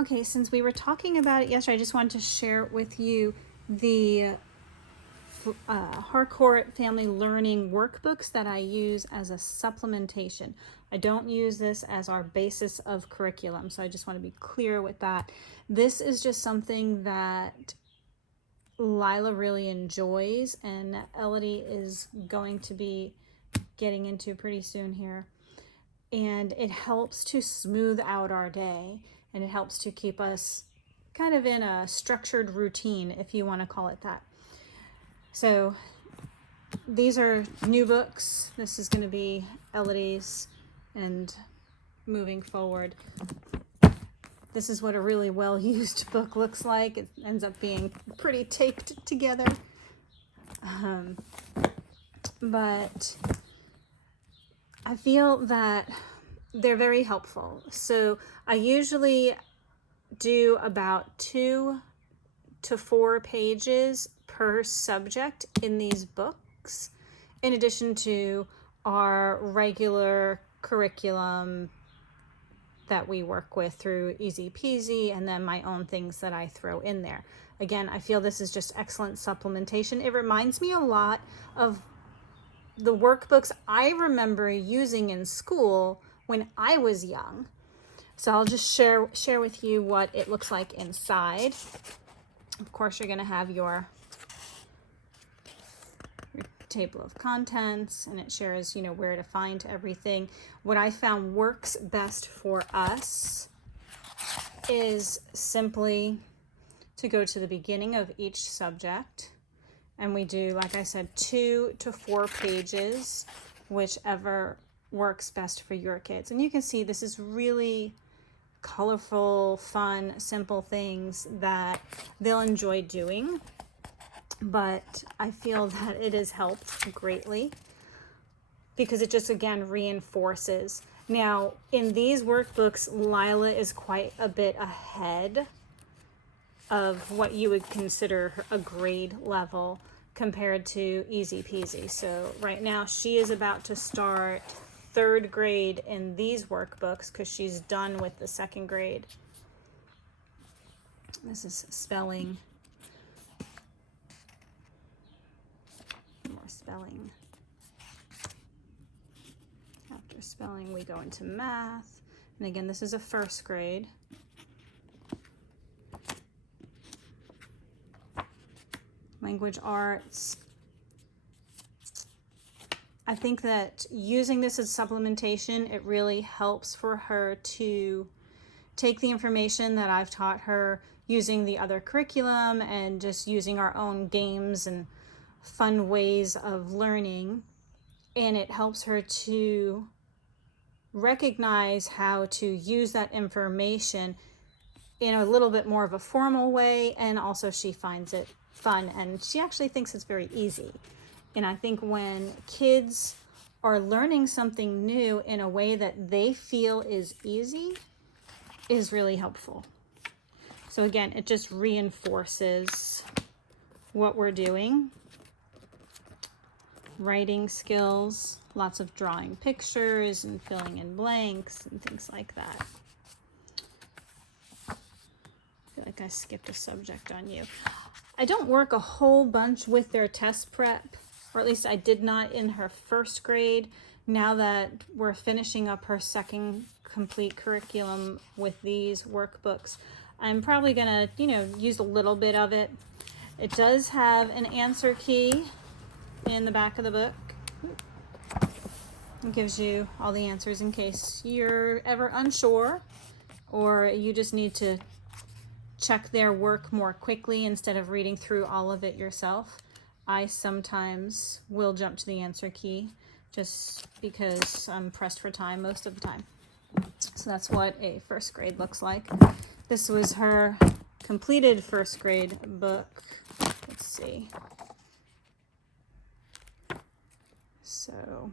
Okay, since we were talking about it yesterday, I just wanted to share with you the Harcourt Family Learning workbooks that I use as a supplementation. I don't use this as our basis of curriculum, so I just want to be clear with that. This is just something that Lila really enjoys, and Elodie is going to be getting into pretty soon here. And it helps to smooth out our day, and it helps to keep us kind of in a structured routine, if you want to call it that. So these are new books. This is going to be Elodie's, and moving forward, this is what a really well-used book looks like. It ends up being pretty taped together. But I feel that they're very helpful. So I usually do about 2 to 4 pages per subject in these books, in addition to our regular curriculum that we work with through Easy Peasy, and then my own things that I throw in there. Again, I feel this is just excellent supplementation. It reminds me a lot of the workbooks I remember using in school when I was young. So I'll just share with you what it looks like inside. Of course, you're going to have your table of contents, and it shares, where to find everything. What I found works best for us is simply to go to the beginning of each subject, and we do, like I said, 2 to 4 pages, whichever works best for your kids. And you can see this is really colorful, fun, simple things that they'll enjoy doing. But I feel that it has helped greatly because it just, again, reinforces. Now, in these workbooks, Lila is quite a bit ahead of what you would consider a grade level compared to Easy Peasy. So right now she is about to start 3rd grade in these workbooks because she's done with the 2nd grade. This is spelling. More spelling. After spelling, we go into math. And again, this is a 1st grade. Language arts. I think that using this as supplementation, it really helps for her to take the information that I've taught her using the other curriculum and just using our own games and fun ways of learning, and it helps her to recognize how to use that information in a little bit more of a formal way, and also she finds it fun, and she actually thinks it's very easy. And I think when kids are learning something new in a way that they feel is easy is really helpful. So again, it just reinforces what we're doing. Writing skills, lots of drawing pictures and filling in blanks and things like that. I feel like I skipped a subject on you. I don't work a whole bunch with their test prep, or at least I did not in her 1st grade. Now that we're finishing up her 2nd complete curriculum with these workbooks, I'm probably gonna, use a little bit of it. It does have an answer key in the back of the book. It gives you all the answers in case you're ever unsure or you just need to check their work more quickly instead of reading through all of it yourself. I sometimes will jump to the answer key just because I'm pressed for time most of the time. So that's what a 1st grade looks like. This was her completed 1st grade book. Let's see. So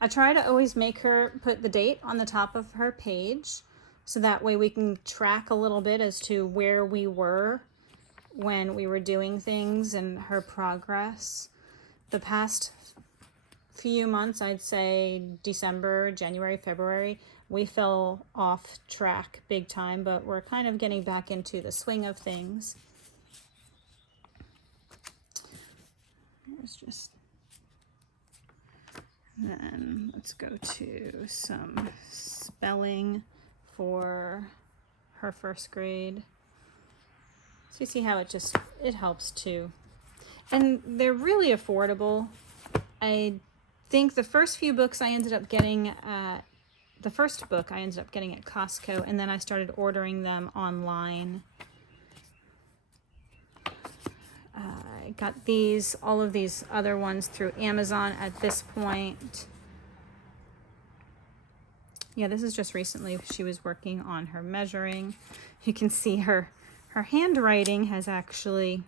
I try to always make her put the date on the top of her page, so that way we can track a little bit as to where we were when we were doing things and her progress. The past few months, I'd say December, January, February, we fell off track big time, but we're kind of getting back into the swing of things. There's just, then let's go to some spelling for her first grade. So you see how it helps too. And they're really affordable. I think the first few books I ended up getting at, the first book I ended up getting at Costco, and then I started ordering them online. I got all of these other ones through Amazon at this point. Yeah, this is just recently. She was working on her measuring. You can see her handwriting has actually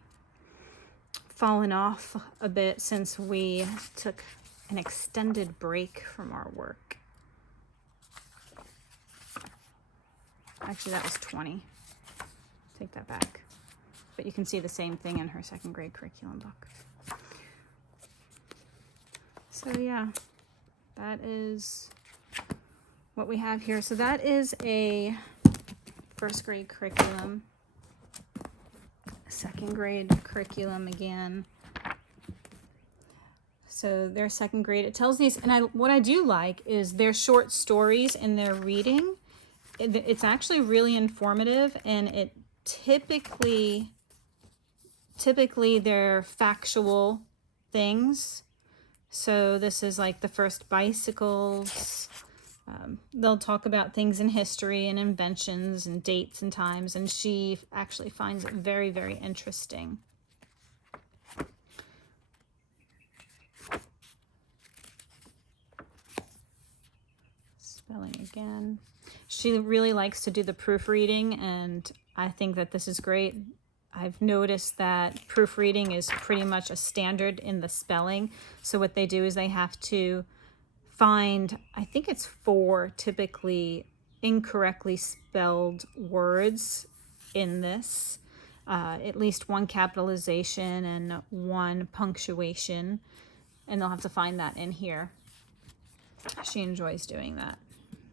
fallen off a bit since we took an extended break from our work. Actually, that was 20. Take that back. But you can see the same thing in her second grade curriculum book. So yeah, that is what we have here. So that is a first grade curriculum, second grade curriculum again. So their second grade, it tells these, and what I do like is their short stories in their reading. It's actually really informative, and it typically they're factual things. So this is like the first bicycles. They'll talk about things in history and inventions and dates and times, and she actually finds it very, very interesting. Spelling again. She really likes to do the proofreading, and I think that this is great. I've noticed that proofreading is pretty much a standard in the spelling. So what they do is they have to find, I think it's 4 typically incorrectly spelled words in this. At least 1 capitalization and 1 punctuation. And they'll have to find that in here. She enjoys doing that.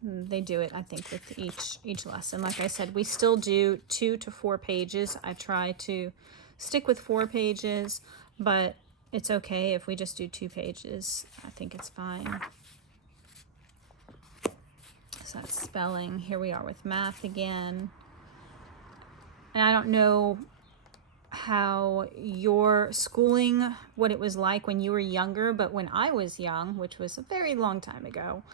They do it, I think, with each lesson. Like I said, we still do 2 to 4 pages. I try to stick with 4 pages, but it's okay if we just do 2 pages. I think it's fine. So that's spelling. Here we are with math again. And I don't know how your schooling, what it was like when you were younger, but when I was young, which was a very long time ago,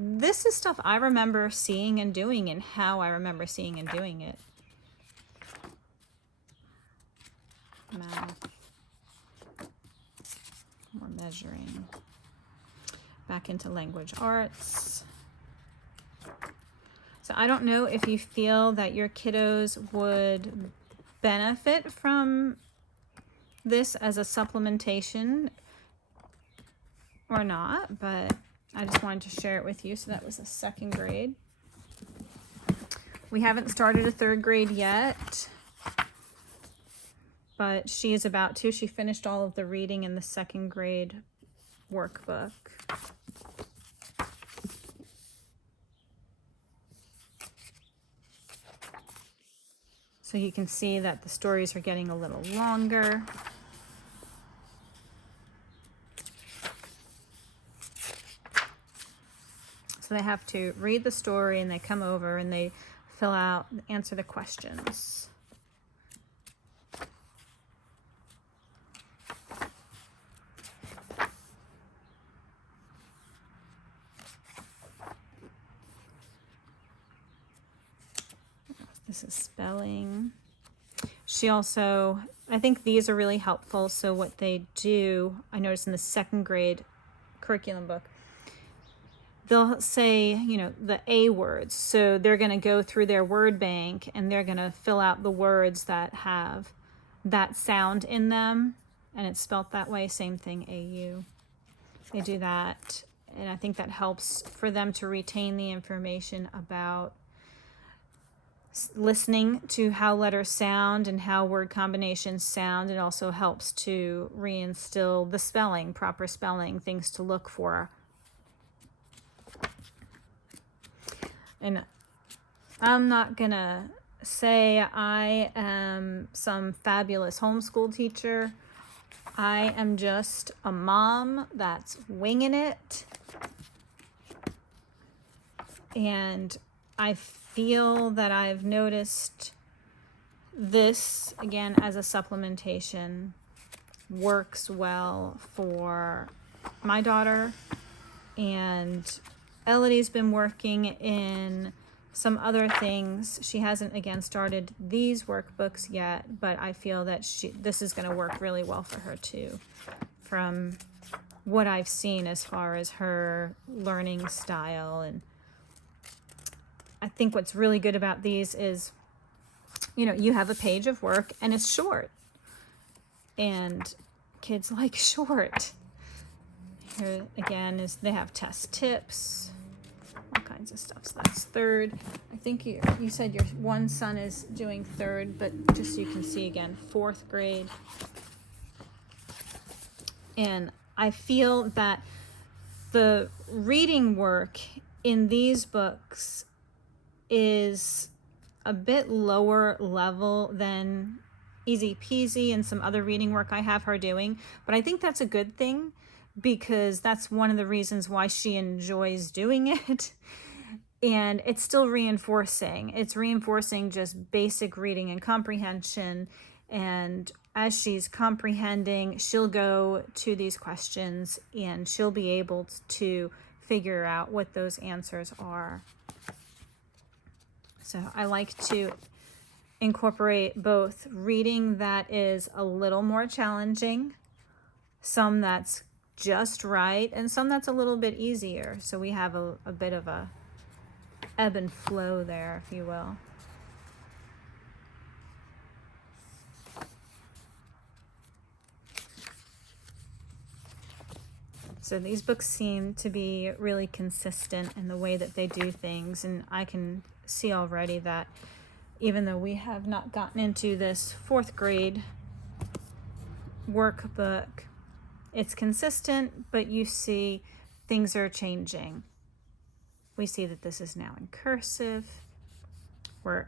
this is stuff I remember seeing and doing, and how I remember seeing and doing it. Math. More measuring. Back into language arts. So I don't know if you feel that your kiddos would benefit from this as a supplementation or not, but I just wanted to share it with you. So that was a second grade. We haven't started a third grade yet, but she is about to. She finished all of the reading in the second grade workbook. So you can see that the stories are getting a little longer. So they have to read the story, and they come over and they fill out, answer the questions. This is spelling. She also, I think these are really helpful. So what they do, I noticed in the second grade curriculum book, they'll say, you know, the A words. So they're going to go through their word bank, and they're going to fill out the words that have that sound in them, and it's spelt that way. Same thing, AU. They do that, and I think that helps for them to retain the information about listening to how letters sound and how word combinations sound. It also helps to reinstill the spelling, proper spelling, things to look for. And I'm not gonna say I am some fabulous homeschool teacher. I am just a mom that's winging it. And I feel that I've noticed this, again, as a supplementation, works well for my daughter. And Elodie's been working in some other things. She hasn't, again, started these workbooks yet, but I feel that this is going to work really well for her too, from what I've seen as far as her learning style. And I think what's really good about these is, you know, you have a page of work and it's short, and kids like short. Here again is they have test tips, all kinds of stuff. So that's third. I think you said your one son is doing third, but just so you can see again, fourth grade. And I feel that the reading work in these books is a bit lower level than Easy Peasy and some other reading work I have her doing, but I think that's a good thing, because that's one of the reasons why she enjoys doing it. And it's still reinforcing. It's reinforcing just basic reading and comprehension. And as she's comprehending, she'll go to these questions and she'll be able to figure out what those answers are. So I like to incorporate both reading that is a little more challenging, some that's just right, and some that's a little bit easier. So we have a bit of a ebb and flow there, if you will. So these books seem to be really consistent in the way that they do things, and I can see already that even though we have not gotten into this fourth grade workbook, it's consistent, but you see things are changing. We see that this is now in cursive. We're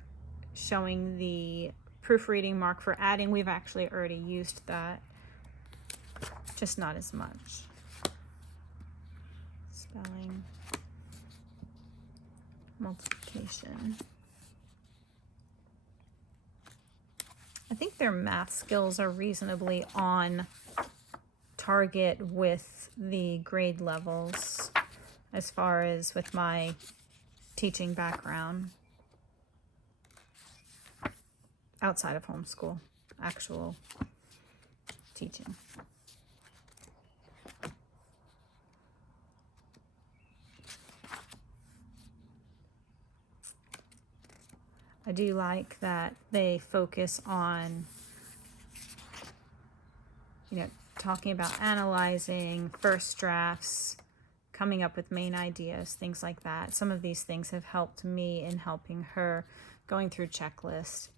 showing the proofreading mark for adding. We've actually already used that, just not as much. Spelling, multiplication. I think their math skills are reasonably on target with the grade levels as far as with my teaching background outside of homeschool, actual teaching. I do like that they focus on, you know, talking about analyzing, first drafts, coming up with main ideas, things like that. Some of these things have helped me in helping her going through checklists,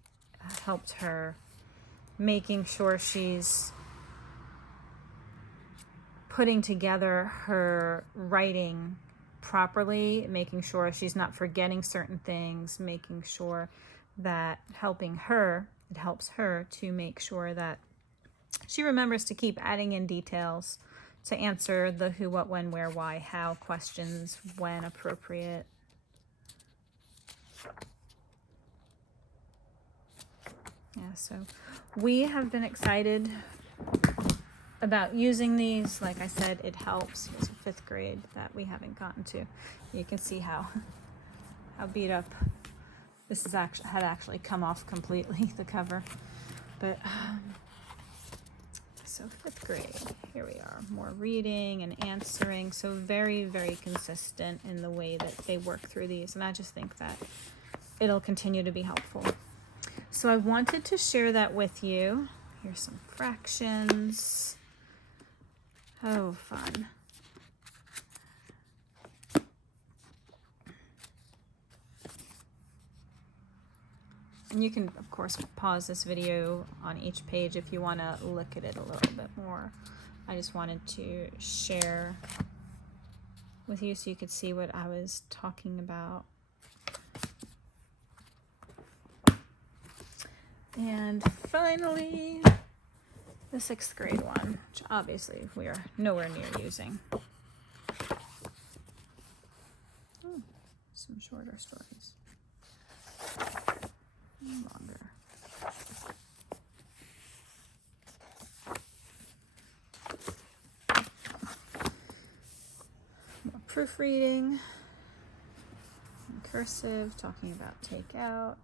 helped her making sure she's putting together her writing properly, making sure she's not forgetting certain things, making sure that it helps her to make sure that she remembers to keep adding in details to answer the who, what, when, where, why, how questions when appropriate. Yeah, so we have been excited about using these. Like I said, it helps. It's fifth grade that we haven't gotten to. You can see how beat up this is had actually come off completely, the cover. But so fifth grade, here we are, more reading and answering. So very, very consistent in the way that they work through these. And I just think that it'll continue to be helpful. So I wanted to share that with you. Here's some fractions. Oh, fun. And you can, of course, pause this video on each page if you want to look at it a little bit more. I just wanted to share with you so you could see what I was talking about. And finally, the 6th grade one, which obviously we are nowhere near using. Oh, some shorter stories. Longer. More proofreading. Cursive, talking about takeout.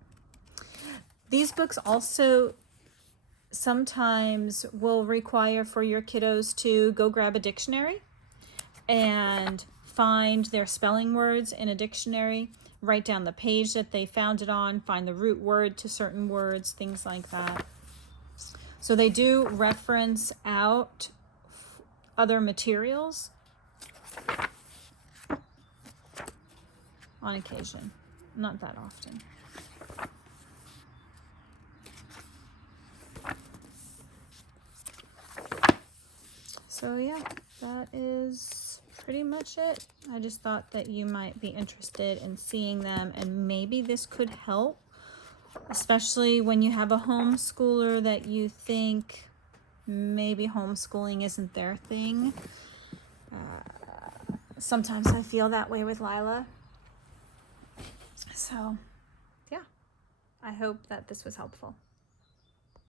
These books also sometimes will require for your kiddos to go grab a dictionary and find their spelling words in a dictionary, write down the page that they found it on, find the root word to certain words, things like that. So they do reference out other materials on occasion, not that often. So yeah, that is pretty much it. I just thought that you might be interested in seeing them, and maybe this could help, especially when you have a homeschooler that you think maybe homeschooling isn't their thing. Sometimes I feel that way with Lila. So yeah, I hope that this was helpful.